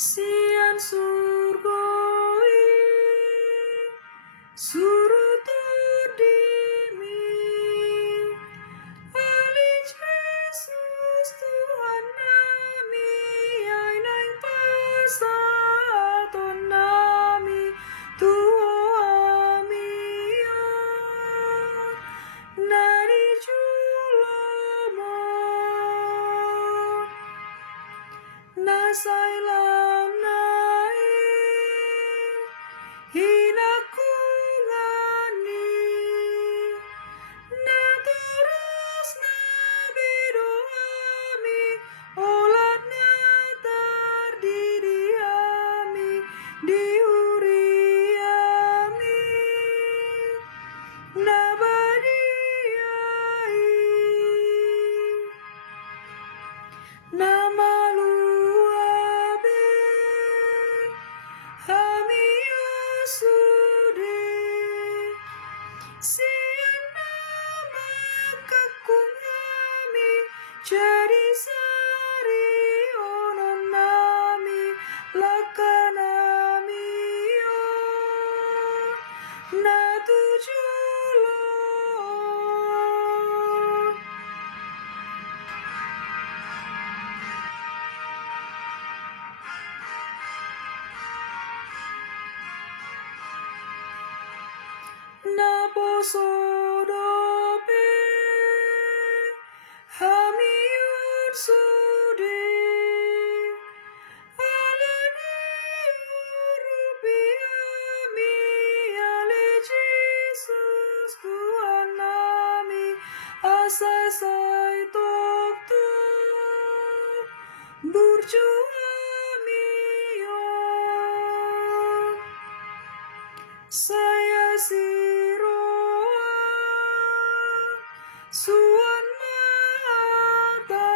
Sian surgoi surutu dimi Ali Jesus Tuhan nami ai nang pasaton nami tuamion nari julamon nasailam nai hinaku ngani na terus nabidoami olat natar didiami diuriami nabadiai namaluabe hami asude sian nama kakungami jadi sari onon nami lakanami na tujulon na posodope hami ursude alane urubiami ale Jesus Tuhan nami asai tok tok burjuami yon saya siroa suan mata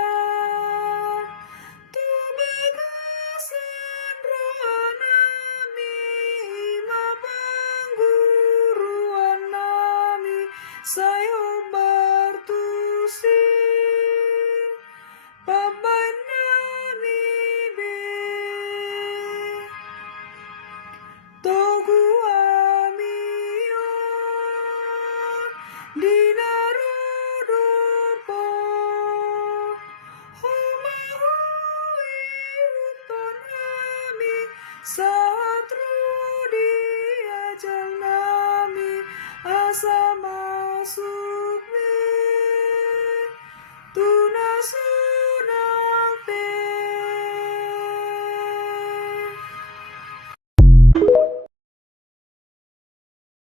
tu bagasan roh nami mapangguruan nami sayo bartusi paban nami be togu amion dinarudopo homahui uton ami satru di ajal nami asa masuk